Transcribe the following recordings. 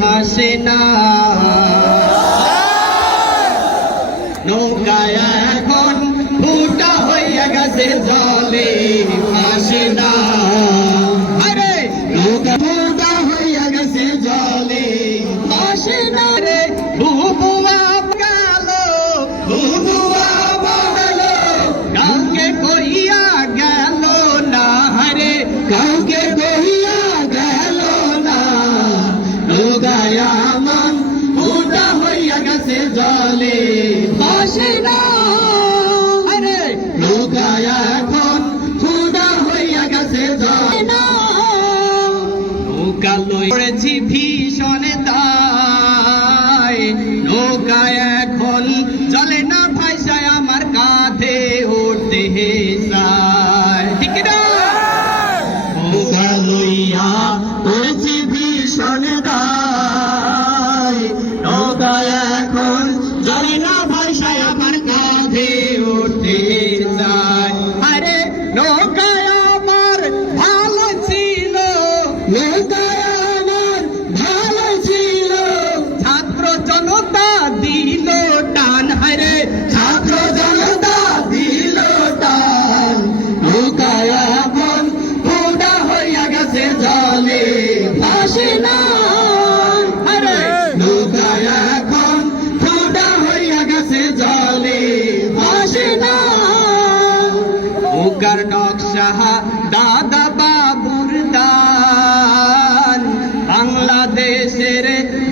ভাসে না, নৌকায় এখন ফুটা হইয়া গেছে জলে ভাসে না। আরে নৌকা ফুটা হইয়া গেছে জলে ভাসে না রে। বুবুয়া গেল, বুবুয়া গেল, কাউকে কইয়া গেল না রে, কাউকে কইয়া গেল না। নৌকায় আমার ফুটা হইয়া গেছে জলে ভাসে না। আরে নৌকায় এখন ফুটা হইয়া গেছে জলে না। নৌকা লইছি ভীষণ দায়, নৌকায় এখন চলে না ভাইসায় আমার কাঁধে উঠতে চায়, ঠিক না? নৌকা লইয়া লইছি ভীষণ দায়, নৌকায় এখন চলে না ভাইসায় আমার কাঁধে উঠতে চায়। আরে নৌকায় আমার ভালো ছিল, নৌকায় আমার ভালো ছিল, ছাত্র জনতা দিল টান। হারে ছাত্র জনতা দিল টান। নৌকায় এখন ফুটা হইয়া গেছে জলে ভাসে না। আরে নৌকায় এখন ফুটা হইয়া গেছে জলে ভাসে না। নৌকার নকশা দাদা বাবুর দান, বাংলাদেশের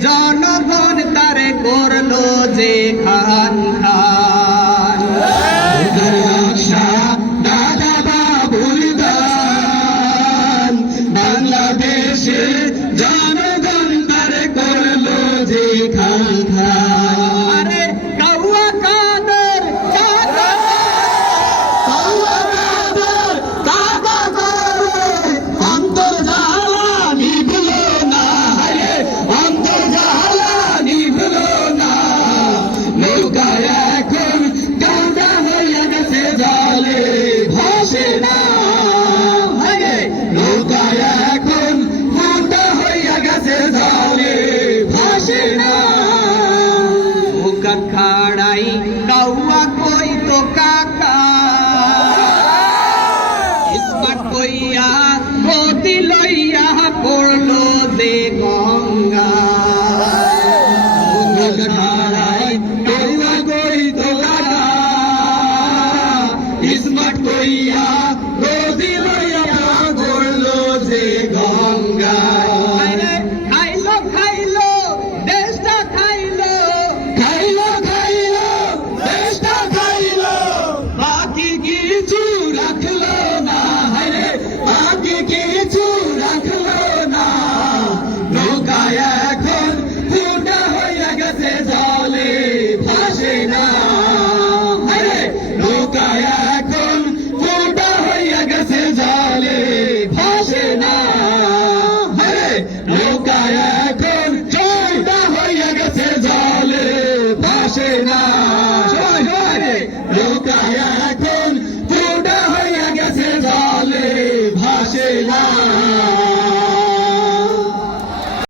জনগণ তারে করলো যে খান খান। নৌকার নকশা দাদা বাবুর দান, বাংলাদেশের জনগণ তারে করলো যে খান খান। আরে কাউয়া কাদের কাকা, কাউয়া কাদের কাকা অন্তর জ্বালা নিভলো না। আরে অন্তর জ্বালা নিভলো না। নৌকায় এখন কাঁদা হইয়া গেছে জলে ভাসে না। আরে নৌকায় এখন ফুটা হইয়া গেছে জলে ভাসে না। নৌকা খাড়াই কাউয়া কই তো কাকা, স্মার্ট কইয়া গতি লইয়া পড়লো যে গঙ্গা। নৌকা খাড়াই কাউয়া কই তো কাকা, স্মার্ট কইয়া গতি লইয়া